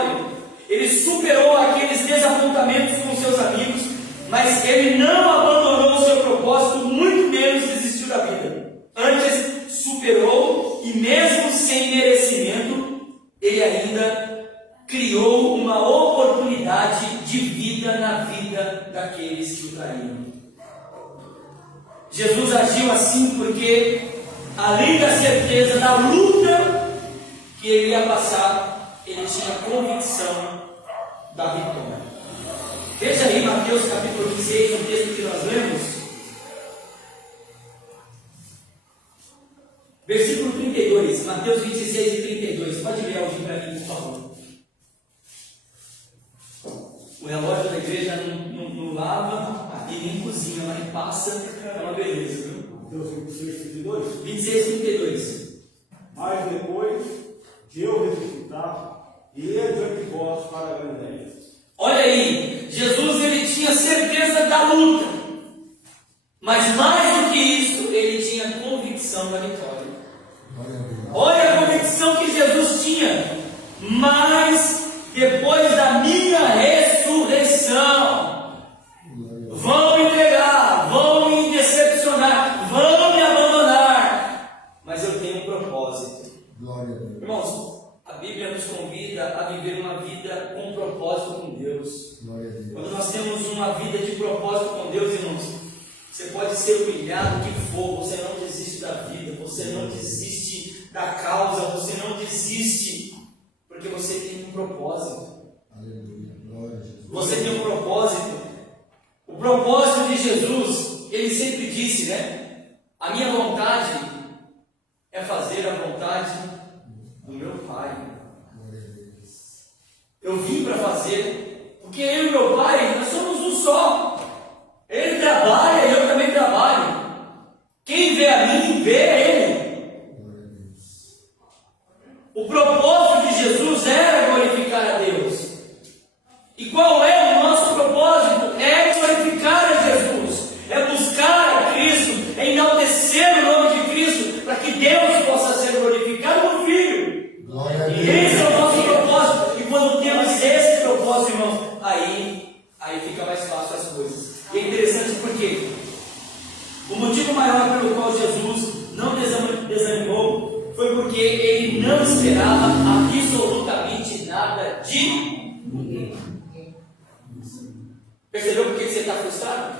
vitória. Ele superou aqueles desapontamentos com seus amigos, mas ele não abandonou o seu propósito, muito menos desistiu da vida. Antes, superou e mesmo sem merecimento, ele ainda criou uma oportunidade de vida na vida daqueles que o traíram. Jesus agiu assim porque, além da certeza da luta que ele ia passar, ele tinha convicção da vitória. Veja aí Mateus capítulo 26, o texto que nós lemos, versículo 32, Mateus 26 e 32. Pode ler alguém para mim, por favor. O relógio da igreja não lava e nem cozinha, mas passa, é uma beleza, viu? Mateus 26, 32. 26 e 32. Mas depois de eu ressuscitar, irei diante de vós para a Galileia. Olha aí, Jesus ele tinha certeza da luta, mas mais do que isso, ele tinha convicção da vitória. Olha a convicção que Jesus tinha. Mas depois da minha ressurreição, vão me entregar, vão me decepcionar, vão me abandonar, mas eu tenho um propósito. Irmãos, a Bíblia nos convida a viver uma vida com propósito com Deus. Quando nós temos uma vida de propósito com Deus, irmãos, você pode ser humilhado o que for, você não desiste da vida, você não desiste da causa, você não desiste, porque você tem um propósito. Você tem um propósito. O propósito de Jesus, ele sempre disse, né? A minha vontade é fazer a vontade do meu Pai. Eu vim para fazer, porque eu e meu Pai, nós somos um só. Ele trabalha e eu também trabalho. Quem vê a mim, vê a Ele. O propósito de Jesus era glorificar a Deus. E qual é o nosso propósito? É glorificar a Jesus, é buscar a Cristo, é enaltecer o nome de Cristo, para que Deus possa ser glorificado no Filho. E esse é o nosso propósito. E quando temos esse propósito, irmãos, aí fica mais fácil as coisas. E é interessante porque o motivo maior pelo qual Jesus não desanimou foi porque ele não esperava absolutamente nada de ninguém. Percebeu por que você está frustrado?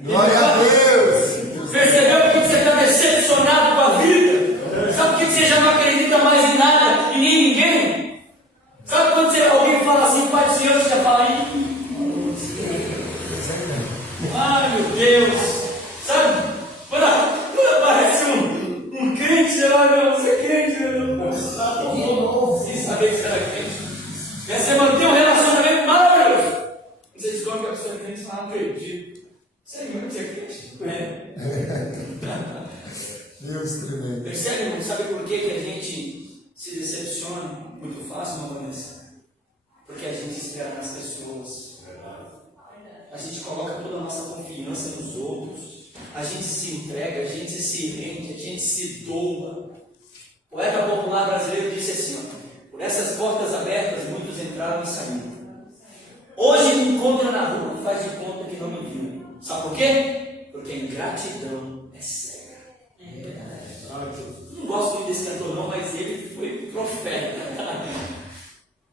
Glória a Deus! Percebeu por que você está decepcionado com a vida? Sabe por que você já não acredita mais em nada e nem em ninguém? Sabe quando alguém fala assim, Pai do Senhor, você já fala aí? Ai meu Deus! Sabe? Quando aparece um crente, não, você é crente, não. Sem saber que você era crente. Você mantém um relacionamento maravilhoso. Você descobre que a pessoa é crente e fala, não acredito. Sério, mesmo que você é crente? Deus tremendo. Percebe, irmão? Sabe por que a gente se decepciona muito fácil, não, Vanessa? Porque a gente espera nas pessoas. A gente coloca toda a nossa confiança nos outros. A gente se entrega, a gente se rende, a gente se doa. O poeta popular brasileiro disse assim, ó, por essas portas abertas, muitos entraram e saíram. Hoje me encontra na rua, faz de conta que não me viu. Sabe por quê? Porque a ingratidão é cega. Não gosto muito desse cantor não, mas ele foi profeta.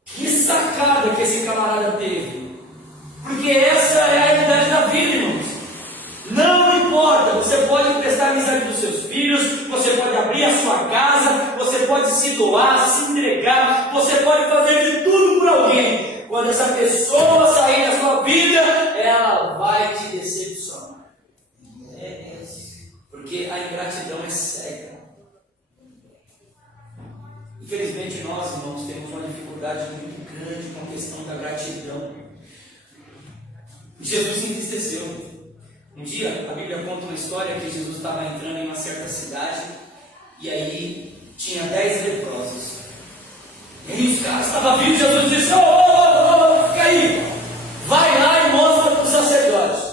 Que sacada que esse camarada teve. Porque essa é a realidade da vida, irmãos. Não importa, você pode emprestar a amizade dos seus filhos, você pode abrir a sua casa, você pode se doar, se entregar, você pode fazer de tudo por alguém. Quando essa pessoa sair da sua vida, ela vai te decepcionar. Porque a ingratidão é cega. Infelizmente nós, irmãos, temos uma dificuldade muito grande com a questão da gratidão. Jesus se entristeceu. Um dia, a Bíblia conta uma história que Jesus estava entrando em uma certa cidade e aí tinha 10 leprosos. E aí os caras estavam vindo, Jesus disse, fica aí, vai lá e mostra para os sacerdotes.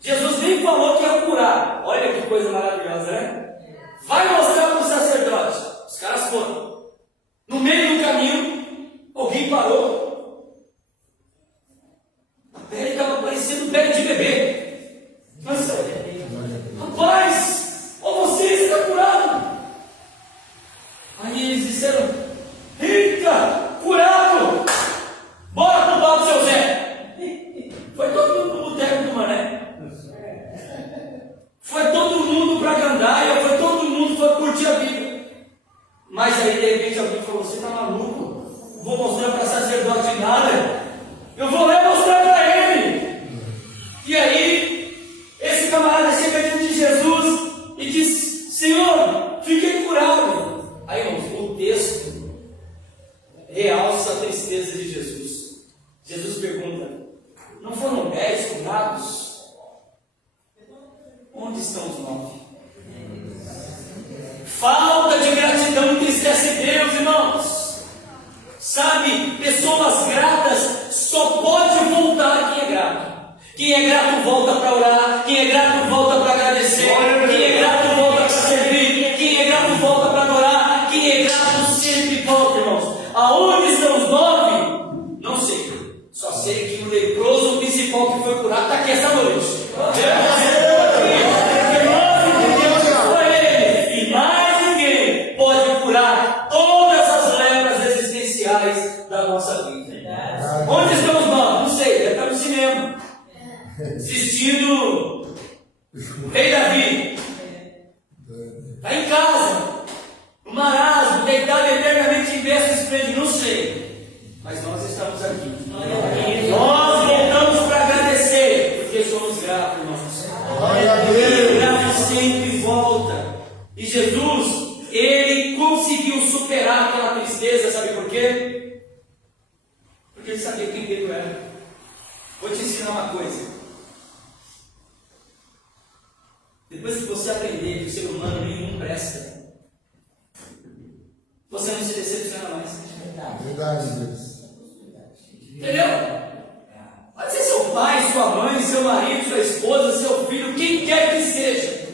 Jesus nem falou que ia curar. Olha que coisa maravilhosa, né? Vai mostrar para os sacerdotes. Os caras foram. No meio do caminho, realça a tristeza de Jesus. Jesus pergunta: não foram 10 curados? Onde estão os 9? Falta de gratidão entristece Deus, irmãos. Sabe, pessoas gratas só pode voltar quem é grato. Quem é grato volta para orar. Quem é grato volta para agradecer. Quem é grato volta para servir. Quem é grato volta para adorar. Quem é grato sempre volta, irmãos. Aonde estão os 9? Não sei. Só sei que o leproso principal que foi curado está aqui essa noite. E mais ninguém pode curar todas as lepras existenciais da nossa vida. Onde estão os 9? Não sei, deve estar no cinema, assistindo o Rei Davi. Está em casa, no marasmo, deitado eternamente em berço esplêndido, não sei. Mas nós estamos aqui. Nós voltamos para agradecer, porque somos gratos, irmãos. E grato sempre volta. E Jesus, ele conseguiu superar aquela tristeza, sabe por quê? Porque ele sabia quem ele era. Vou te ensinar uma coisa. Depois que você aprender que o ser humano nenhum presta, você não se decepciona mais. Verdade, Deus. Entendeu? Pode ser seu pai, sua mãe, seu marido, sua esposa, seu filho, quem quer que seja.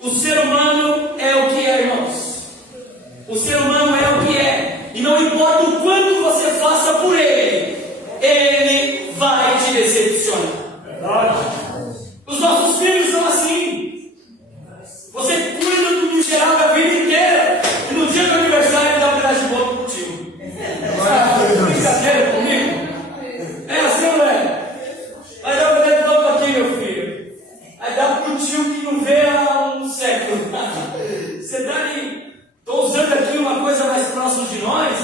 O ser humano é o que é, irmãos. O ser humano é o que é. E não importa o quanto você faça por ele, ele vai te decepcionar. Os nossos filhos são assim. Você cuida do geral da vida inteira. E no dia do aniversário ele dá um pedaço de bolo pro tio. Brincadeira comigo? É assim, não é? Vai dar um pedaço de bolo aqui, meu filho. Aí dá pro tio que não vê há um século. Você está ali. Estou usando aqui uma coisa mais próxima de nós,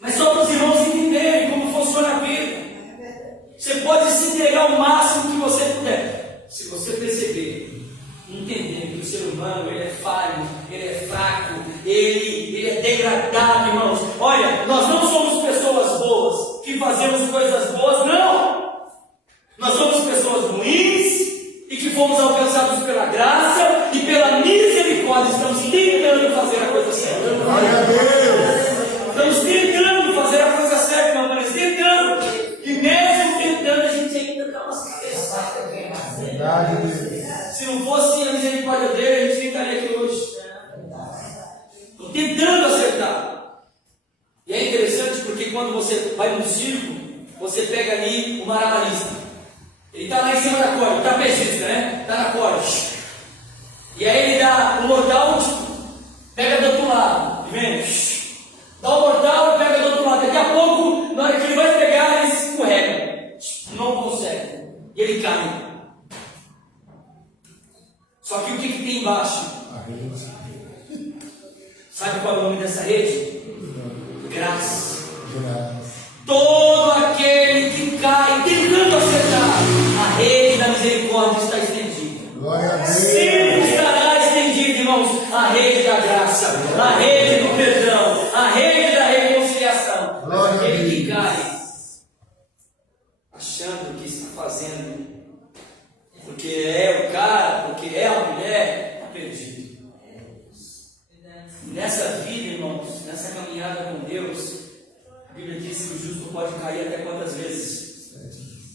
mas só para os irmãos entenderem como funciona a vida. Você pode se entregar o máximo que você puder. Se você perceber, entender que o ser humano ele é falho, ele é fraco, ele é degradado, irmãos. Olha, nós não somos pessoas boas que fazemos coisas boas, não. Nós somos pessoas ruins e que fomos alcançados pela graça e pela misericórdia. Estamos tentando fazer a coisa certa. Glória a Deus. Estamos tentando fazer a coisa certa, meu Deus, tentando. E mesmo tentando, a gente ainda dá umas cabeçadas. Verdade, Deus. Se não fosse a misericórdia dele, a gente nem estaria aqui hoje. Estou tentando acertar. E é interessante porque quando você vai no circo, você pega ali o malabarista. Ele está lá em cima da corda, o trapezista, né? Está na corda. E aí ele dá o mortal, pega do outro lado, vem. Dá o mortal e pega do outro lado. Daqui a pouco, na hora que ele vai pegar, ele escorrega. Não consegue. E ele cai. Só que o que tem embaixo? A rede. Sabe qual é o nome dessa rede? Graça. Graça. Todo aquele que cai tentando acertar, a rede da misericórdia está estendida. Glória a Deus. Sempre estará estendida, irmãos, a rede da graça, a rede do perdão, a rede da reconciliação. Glória a Aquele que Deus. cai achando que está fazendo, porque é o cara, porque é a mulher, está perdido. Nessa vida, irmãos, nessa caminhada com Deus, a Bíblia diz que o justo pode cair até quantas vezes?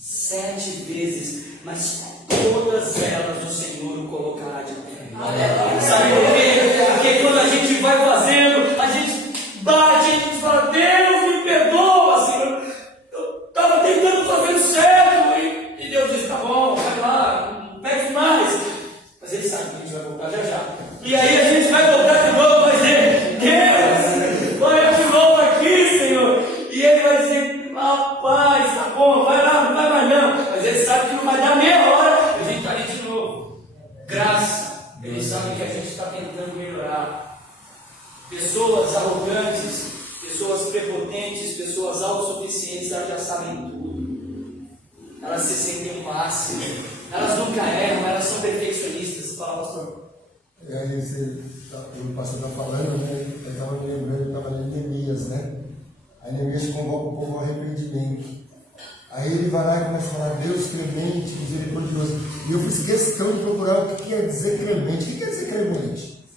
7 vezes, mas todas elas o Senhor o colocará de pé. Sabe por quê? Porque quando a gente vai fazendo, a gente bate, a gente fala: Deus me perdoa, Senhor. Eu estava tentando fazer o certo, e Deus diz: tá bom, vai lá, não pegue mais. Mas Ele sabe que a gente vai voltar já já. E aí a gente vai voltar de novo, vai dizer: Deus, vai de novo aqui, Senhor. E Ele vai dizer: rapaz, tá bom, vai lá, não vai mais não. Mas Ele sabe que não vai dar meia hora, a gente está ali de novo. Graça. Ele sabe que a gente está tentando melhorar. Pessoas arrogantes, pessoas prepotentes, pessoas autossuficientes, elas já sabem tudo. Elas se sentem o máximo. Elas nunca erram, elas são perfeccionistas. Fala, pastor. E aí, o pastor está falando, né? Eu estava me lembrando, estava lendo Neemias, né? Aí na igreja convoca o povo ao arrependimento. Aí ele vai lá e começa a falar, Deus clemente, misericordioso. E eu fiz questão de procurar o que quer dizer clemente. O que quer dizer clemente?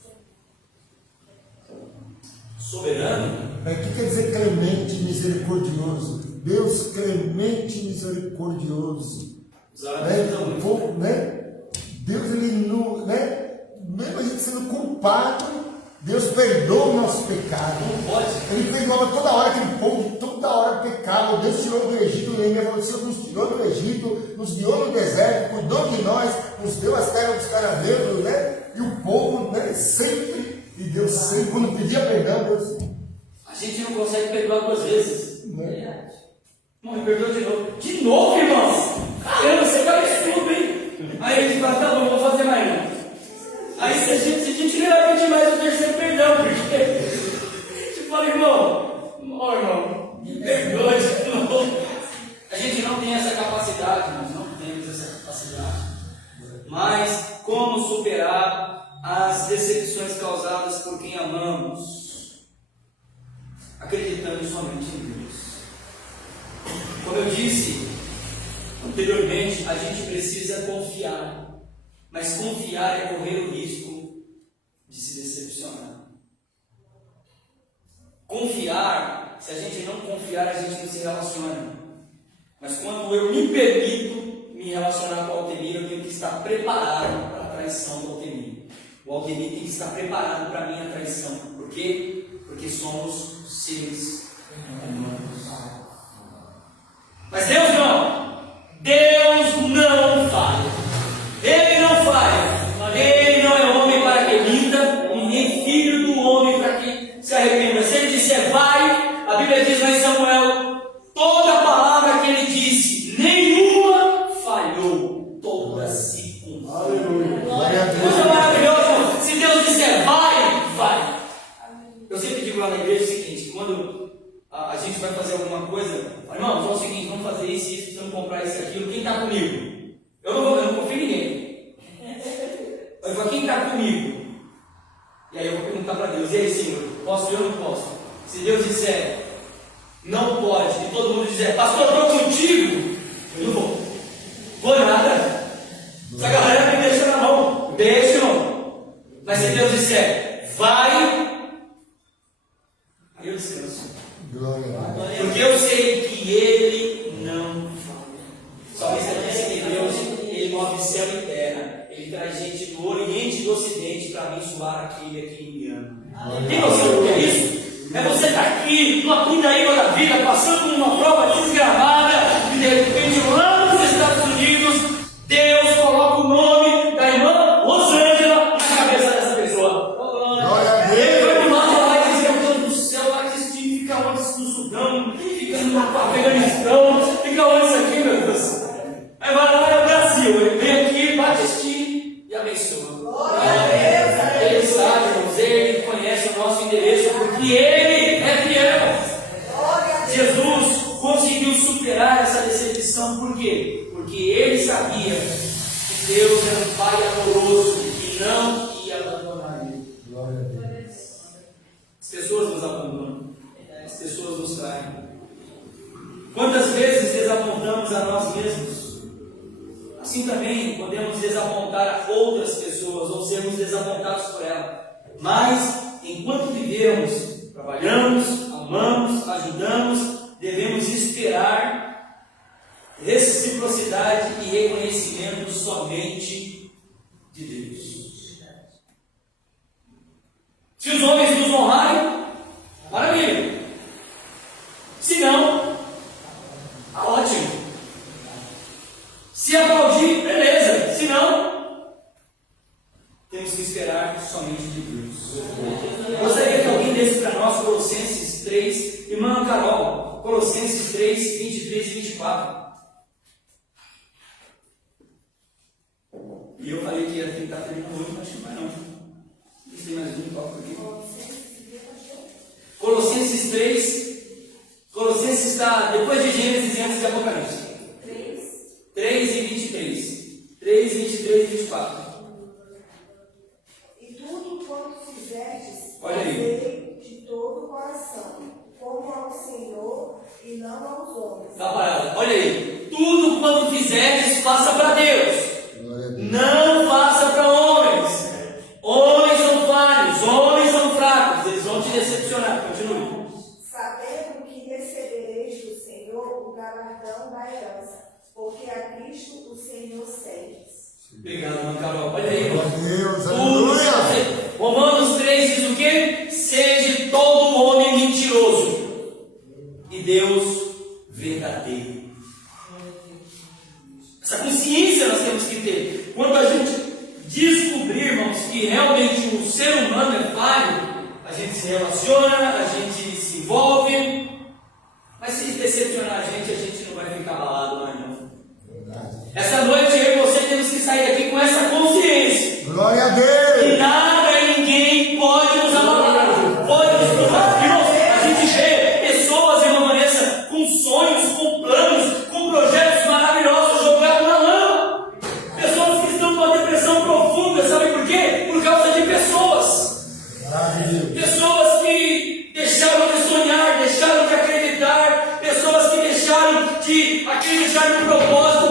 Soberano? O que quer dizer clemente, misericordioso? Deus clemente, misericordioso. Né? O povo, né? Deus, ele não, né? Mesmo a gente sendo culpado, Deus perdoa o nosso pecado. Não pode. Ele perdoava toda hora aquele povo, toda hora pecava. Deus tirou do Egito, ele falou assim, Deus nos tirou do Egito, nos guiou no deserto, cuidou de nós, nos deu as terras dos cananeus, né? E o povo, né, sempre, e Deus sempre, quando pedia perdão, Deus... A gente não consegue perdoar 2 vezes. Né? Não, me perdoa de novo. De novo, irmãos? Caramba, você faz tudo, hein? Aí a gente fala, tá bom, não vou fazer mais não. Aí se a gente não pedir mais o terceiro perdão, porque tipo, fala, irmão, me perdoa de novo. A gente não tem essa capacidade, nós não temos essa capacidade. Mas como superar as decepções causadas por quem amamos? Acreditando somente em Deus. Como eu disse anteriormente, a gente precisa confiar. Mas confiar é correr o risco de se decepcionar. Confiar, se a gente não confiar, a gente não se relaciona. Mas quando eu me permito me relacionar com o Altemir, eu tenho que estar preparado para a traição do Altemir. O Altemir tem que estar preparado para a minha traição. Por quê? Porque somos seres humanos. Mas Deus não. Deus não falha. Ele não falha. Ele não é homem para que minta, e nem filho do homem para que se arrependa. Se ele disser vai, a Bíblia diz lá em Samuel, toda palavra que ele disse, nenhuma falhou, todas se cumpriram. Aleluia. Coisa maravilhosa. Se Deus disser vai, vai. Eu sempre digo lá na igreja o seguinte, quando a gente vai fazer alguma coisa, irmãos, é o seguinte, vamos fazer isso, vamos comprar isso, aquilo, quem está comigo? Eu não confio em ninguém. Eu falo, quem está comigo? E aí eu vou perguntar para Deus, e aí, Senhor, posso eu ou não posso? Se Deus disser, não pode, e todo mundo disser, pastor, eu estou contigo, eu não vou. Vou nada. Se a galera me deixa na mão, deixa, irmão. Mas se Deus disser, vai, aí eu descanso. Glória a Deus. Porque eu sei que Ele não falha. Só isso disse que Deus, Ele move céu e terra. Ele traz gente do Oriente e do Ocidente para abençoar aquele a quem me ama. Tem noção do que é isso? É você estar aqui, numa pindaíba da vida, passando por uma prova desgramada, e de repente lá nos Estados Unidos, Deus coloca o nome da irmã Rosângela na cabeça dessa pessoa. Glória a Deus. Ele vai pro lado lá e diz, meu Deus do céu, lá que esse time fica onde no Sudão, fica no Afeganistão, fica onde isso aqui, meu Deus? Aí vai lá, é o Brasil, ele vem aqui, bate esse time e abençoa. Ele sabe, irmãos, ele conhece o nosso endereço, porque ele é fiel. Jesus conseguiu superar essa decepção, por quê? Porque ele sabia que Deus era um Pai amoroso e não ia abandonar ele. Glória a Deus. As pessoas nos abandonam, as pessoas nos traem. Quantas vezes desapontamos a nós mesmos? Assim também podemos desapontar outras pessoas ou sermos desapontados por elas. Mas, enquanto vivemos, trabalhamos, amamos, ajudamos, devemos esperar reciprocidade e reconhecimento somente de Deus. Se os homens nos honrarem, maravilha. Se não, ótimo. Se aplaudir, beleza. Se não, temos que esperar somente de Deus. Gostaria que alguém desse para nós Colossenses 3, irmã Carol, Colossenses 3, 23 e 24. E eu falei que ia tentar terminar hoje, mas acho que vai não. Se tem mais um, toca aqui. Colossenses 3, Colossenses está depois de Gênesis e antes de Apocalipse. 3 e 23. 3, 23 e 24. E tudo quanto fizerdes, Olha aí. fazei de todo o coração, como ao Senhor aos homens. Tá parado. Olha aí. Tudo quando fizerdes, faça para Deus. Glória a Deus. Não faça para homens. Homens são falhos, homens são fracos. Eles vão te decepcionar. Continue. Sabendo que recebereis do Senhor o galardão da herança, porque a Cristo o Senhor serves. Obrigado, irmã Carol. Olha aí. Glória a Deus, Tudo aleluia. você- Romanos 3 diz o quê? Seja todo homem mentiroso e Deus verdadeiro. Essa consciência nós temos que ter. Quando a gente descobrir, irmãos, que realmente o ser humano é falho, a gente se relaciona, a gente se envolve, mas se decepcionar a gente não vai ficar abalado, não é, irmão? Essa noite eu e você temos que sair daqui com essa consciência. Glória a Que Deus. nada e ninguém pode nos abalar, pode nos provar. Irmãos, a gente vê pessoas, irmã Vanessa, com sonhos, com planos, com projetos maravilhosos jogados na lama. Pessoas que estão com uma depressão profunda, sabe por quê? Por causa de pessoas. Glória a Deus. Pessoas que deixaram de sonhar, deixaram de acreditar, pessoas que deixaram de acreditar no propósito